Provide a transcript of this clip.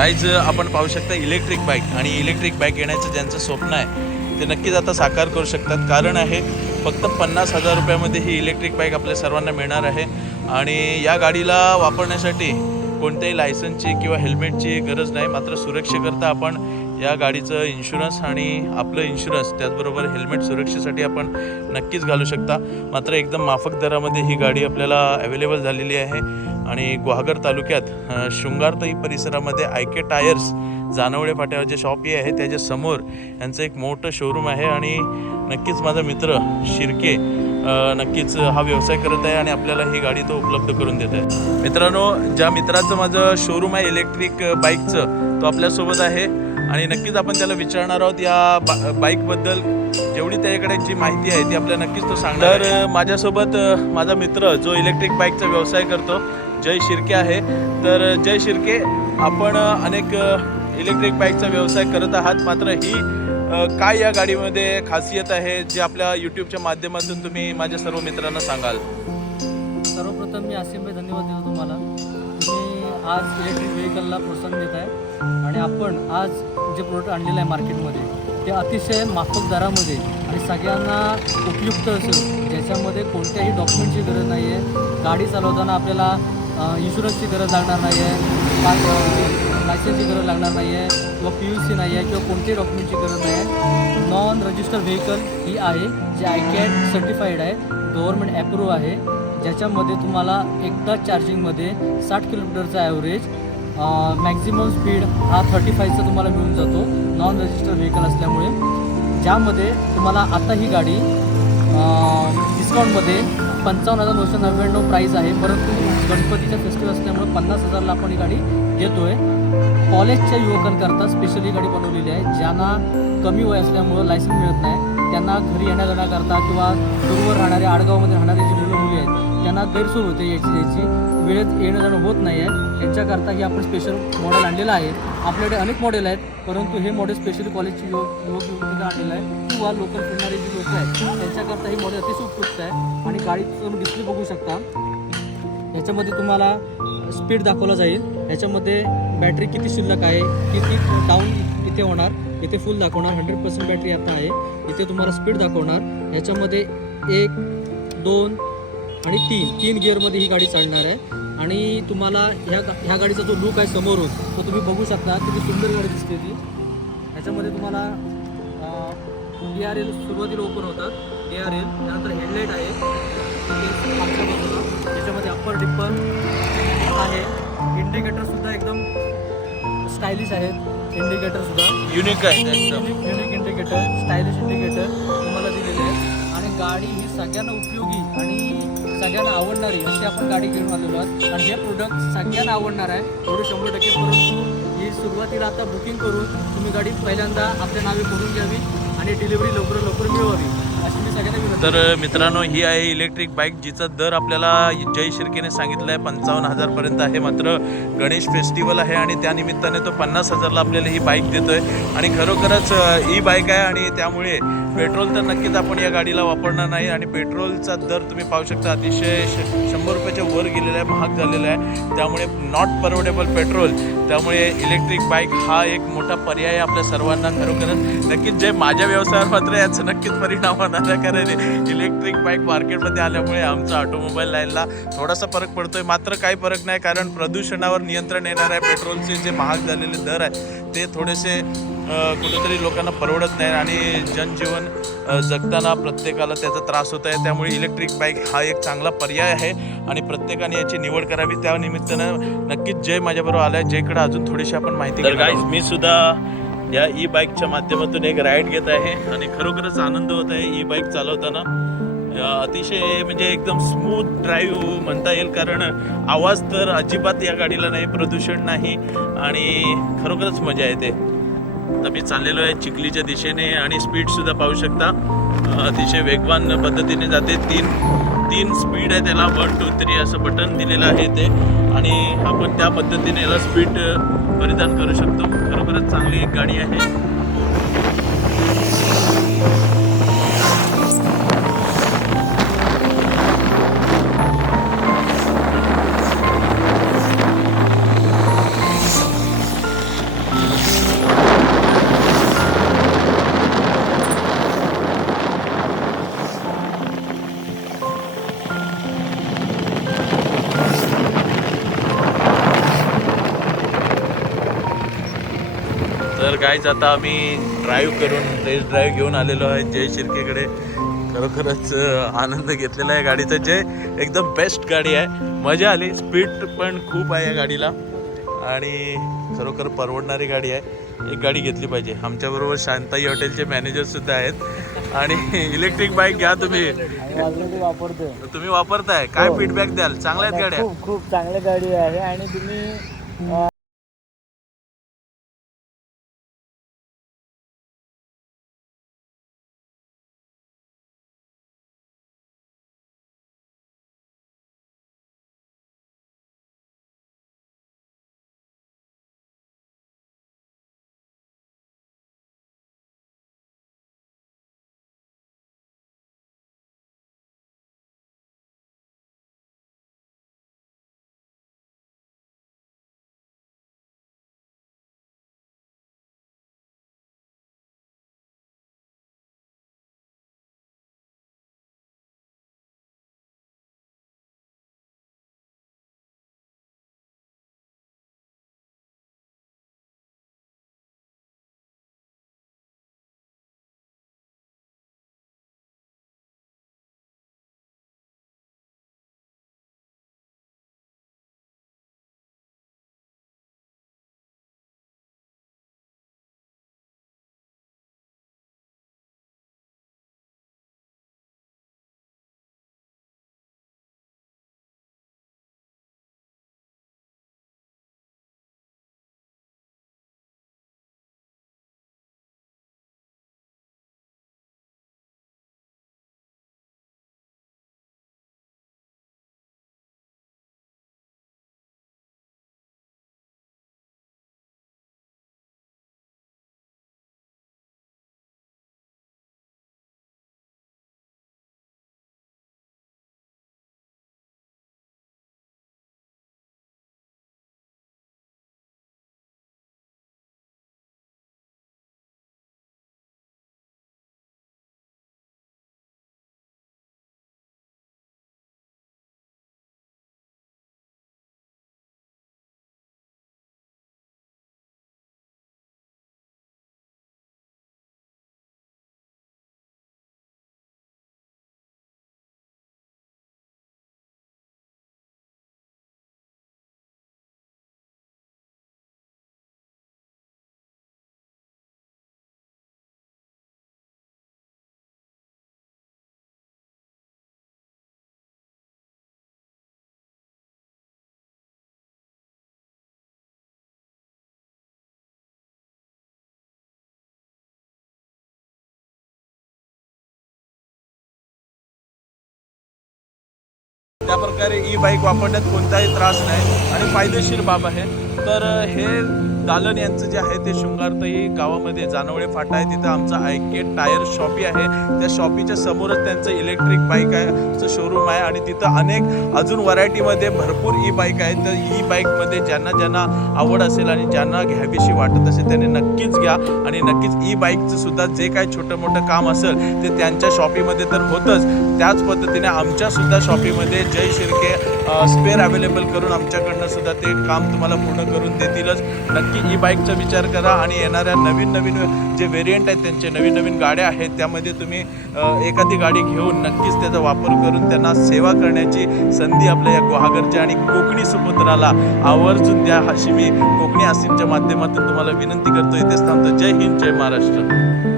Guys आपण पाहू शकता इलेक्ट्रिक बाईक आणि इलेक्ट्रिक बाईक येण्याचं ज्यांचं स्वप्न आहे ते नक्कीच आता साकार करू शकतात. कारण आहे फक्त पन्नास हजार रुपयामध्ये ही इलेक्ट्रिक बाईक आपल्या सर्वांना मिळणार आहे. आणि या गाडीला वापरण्यासाठी कोणत्याही लायसनची किंवा हेल्मेटची गरज नाही. मात्र सुरक्षेकरता आपण या गाडीचं इन्शुरन्स आणि आपलं इन्शुरन्स त्याचबरोबर हेल्मेट सुरक्षेसाठी आपण नक्कीच घालू शकता. मात्र एकदम माफक दरामध्ये ही गाडी आपल्याला अवेलेबल झालेली आहे. आणि गुहागर तालुक्यात शृंगारतई परिसरामध्ये आयके टायर्स जानवडे फाट्यावर जे शॉप हे आहे त्याच्यासमोर यांचं एक मोठं शोरूम आहे आणि नक्कीच माझा मित्र शिर्के नक्कीच हा व्यवसाय करत आहे आणि आपल्याला ही गाडी तो उपलब्ध करून देत आहे. मित्रांनो ज्या मित्राचं माझं शोरूम आहे इलेक्ट्रिक बाईकचं तो आपल्यासोबत आहे आणि नक्कीच आपण त्याला विचारणार आहोत या बा बाईकबद्दल जेवढी त्याच्याकडे जी माहिती आहे ती आपल्याला नक्कीच तो सांगणार माझ्यासोबत माझा मित्र जो इलेक्ट्रिक बाईकचा व्यवसाय करतो जय शिर्के आहे. तर जय शिर्के आपण अनेक इलेक्ट्रिक बाईकचा व्यवसाय करत आहात. मात्र ही काय या गाडीमध्ये खासियत आहे जे आपल्या यूट्यूबच्या माध्यमातून तुम्ही माझ्या सर्व मित्रांना सांगाल? सर्वप्रथम मी असीमभाई धन्यवाद देतो तुम्हाला. तुम्ही आज इलेक्ट्रिक व्हेकलला प्रोत्साहन देत आहे आणि आपण आज जे प्रोडक्ट आणलेलं आहे मार्केटमध्ये ते अतिशय माफक दरामध्ये आणि सगळ्यांना उपयुक्त असेल. ज्याच्यामध्ये कोणत्याही डॉक्युमेंटची गरज नाही आहे गाडी चालवताना आपल्याला इन्शुरन्सची गरज लागणार नाही आहे लायसन्सची गरज लागणार नाही आहे किंवा पी यू सी नाही आहे किंवा कोणत्याही डॉक्युमेंटची गरज नाही आहे नॉन रजिस्टर व्हेकल ही आहे जे आय कॅट सर्टिफाईड आहे गव्हर्नमेंट ॲप्रूव्ह आहे. ज्याच्यामध्ये तुम्हाला एकदा चार्जिंगमध्ये साठ किलोमीटरचा ॲव्हरेज मॅक्झिमम स्पीड हा थर्टी फाईव्हचा तुम्हाला मिळून जातो नॉन रजिस्टर व्हेकल असल्यामुळे. ज्यामध्ये तुम्हाला आता ही गाडी डिस्काउंटमध्ये पंचावन्न हजार नऊशे नव्याण्णव प्राईस आहे. परंतु गणपतीचा फेस्टिवल असल्यामुळे पन्नास हजारला आपण ही गाडी घेतो आहे कॉलेजच्या युवकांकरता स्पेशल ही गाडी बनवलेली आहे. ज्यांना कमी वय असल्यामुळं लायसन्स मिळत नाही. त्यांना घरी येण्या जाण्याकरता किंवा दूरवर राहणारे आडगावमध्ये राहणारे जे मुलं मुली आहेत त्यांना गैरसोय होते याची याची वेळेत येणं जाणं होत नाही आहे याच्याकरता ही आपण स्पेशल मॉडेल आणलेलं आहे. आपल्याकडे अनेक मॉडेल आहेत परंतु हे मॉडेल स्पेशली कॉलेजची युवक युवक युवतीला आणलेलं आहे. किंवा लोकल फिरणारे जे लोक आहेत त्यांच्याकरता ही मॉडेल अतिशय उपयुक्त आहे. आणि गाडीचं तुम्ही डिस्प्ले बघू शकता. याच्यामध्ये तुम्हाला स्पीड दाखवला जाईल. याच्यामध्ये बॅटरी किती शिल्लक आहे किती डाऊन इथे होणार इथे फुल दाखवणार हंड्रेड पर्सेंट बॅटरी आता आहे. इथे तुम्हाला स्पीड दाखवणार. याच्यामध्ये एक दोन आणि तीन तीन गिअरमध्ये ही गाडी चालणार आहे. आणि तुम्हाला ह्या गा ह्या गाडीचा जो लुक आहे समोरून तो तुम्ही बघू शकता. किती सुंदर गाडी दिसते ती. ह्याच्यामध्ये तुम्हाला डी आर एल सुरुवातीला ओपन होतात. आर एल त्यानंतर हेडलाईट आहे. ते मागच्या बाजूला. त्याच्यामध्ये अप्पर डिप्पर आहे. इंडिकेटर सुद्धा एकदम स्टायलिश आहेत. इंडिकेटर सुद्धा. युनिक आहे ते एकदम. Unique unique indicator stylish indicator तुम्हाला दिलेले आहेत आणि गाडी ही सगळ्यांना उपयोगी आणि सगळ्यांना आवडणारी अशी आपण गाडी घेऊन आलेलो आहोत. आणि हे प्रोडक्ट सगळ्यांना आवडणार आहे. एवढे शंभर टक्के परंतु ही सुरुवातीला आता बुकिंग करून तुम्ही गाडी पहिल्यांदा आपल्या नावे करून घ्यावी आणि डिलिव्हरी लवकर लवकर मिळवावी. तर मित्रांनो ही आहे इलेक्ट्रिक बाईक जिचा दर आपल्याला जय शिर्केने सांगितलं आहे पंचावन्न हजारपर्यंत आहे. मात्र गणेश फेस्टिवल आहे आणि त्या निमित्ताने तो पन्नास हजारला आपल्याला ही बाईक देतो आहे आणि खरोखरच ही बाईक आहे आणि त्यामुळे पेट्रोल तर नक्कीच आपण या गाडीला वापरणार नाही. आणि पेट्रोलचा दर तुम्ही पाहू शकता अतिशय श शंभर रुपयाच्या वर गेलेला आहे महाग झालेला आहे. त्यामुळे नॉट परवडेबल पेट्रोल त्यामुळे इलेक्ट्रिक बाईक हा एक मोठा पर्याय आहे आपल्या सर्वांना खरोखरच. नक्कीच जे माझ्या व्यवसायावर मात्र याचा नक्कीच परिणाम होणार आहे कारण इलेक्ट्रिक बाईक मार्केटमध्ये आल्यामुळे आमचा ऑटोमोबाईल लाईनला थोडासा फरक पडतोय. मात्र काही फरक नाही कारण प्रदूषणावर नियंत्रण येणार आहे पेट्रोलचे जे महाग झालेले दर आहे ते थोडेसे कुठेतरी लोकांना परवडत नाही आणि जनजीवन जगताना प्रत्येकाला त्याचा त्रास होत आहे. त्यामुळे इलेक्ट्रिक बाईक हा एक चांगला पर्याय आहे आणि प्रत्येकाने याची निवड करावी. त्या निमित्तानं नक्कीच जय माझ्याबरोबर आलाय. जयकडे अजून थोडीशी आपण माहिती मी सुद्धा या ई बाईकच्या माध्यमातून एक राईड घेत आहे आणि खरोखरच आनंद होत आहे ई बाईक चालवताना अतिशय म्हणजे एकदम स्मूथ ड्राईव्ह म्हणता येईल कारण आवाज तर अजिबात या गाडीला नाही प्रदूषण नाही आणि खरोखरच मजा येते. आता मी चाललेलो आहे चिखलीच्या दिशेने आणि स्पीडसुद्धा पाहू शकता. अतिशय वेगवान पद्धतीने जाते तीन तीन स्पीड आहे त्याला. वन टू थ्री असं बटन दिलेलं आहे ते. आणि आपण त्या पद्धतीने याला स्पीड परिधान करू शकतो. खरोखरच चांगली एक गाडी आहे. काहीच आता आम्ही ड्राईव्ह करून टेस्ट ड्राईव्ह घेऊन आलेलो आहे जय शिर्केकडे. खरोखरच आनंद घेतलेला आहे गाडीचा. जय एकदम बेस्ट गाडी आहे. मजा आली. स्पीड पण खूप आहे या गाडीला. आणि खरोखर परवडणारी गाडी आहे. एक गाडी घेतली पाहिजे. आमच्याबरोबर शांताई हॉटेलचे मॅनेजर सुद्धा आहेत. आणि इलेक्ट्रिक बाईक घ्या तुम्ही. वापरतोय तुम्ही वापरताय. काय हो. फीडबॅक द्याल? चांगल्या आहेत गाड्या. खूप खूप चांगली गाडी आहे. आणि तुम्ही त्या प्रकारे ई बाईक वापरण्यात कोणताही त्रास नाही आणि फायदेशीर बाब आहे. तर हे दालन यांचं जे आहे ते शृंगारताई गावामध्ये जानवळे फाटा आहे. तिथं आमचं आयके टायर शॉपी आहे. त्या शॉपीच्या समोरच त्यांचं इलेक्ट्रिक बाईक आहे. शोरूम आहे आणि तिथं अनेक अजून व्हरायटीमध्ये भरपूर ई बाईक आहेत. तर ई बाईकमध्ये ज्यांना ज्यांना आवड असेल आणि ज्यांना घ्यावीशी वाटत असेल त्यांनी नक्कीच घ्या. आणि नक्कीच ई बाईकचं सुद्धा जे काय छोटं मोठं काम असेल ते त्यांच्या शॉपीमध्ये तर होतंच. त्याच पद्धतीने आमच्यासुद्धा शॉपीमध्ये जय शिर्के स्पेअर अवेलेबल करून आमच्याकडनं सुद्धा ते काम तुम्हाला पूर्ण करून देतीलच. नक्की ई बाईकचा विचार करा आणि येणाऱ्या नवीन नवीन जे व्हेरियंट आहेत त्यांचे नवीन नवीन गाड्या आहेत त्यामध्ये तुम्ही एखादी गाडी घेऊन नक्कीच त्याचा वापर करून त्यांना सेवा करण्याची संधी आपल्या या गुहागरच्या आणि कोकणी सुपुत्राला आवर्जून द्या अशी मी कोकणी आसिमच्या माध्यमातून तुम्हाला विनंती करतो. इथेच थांबतो. जय हिंद जय महाराष्ट्र.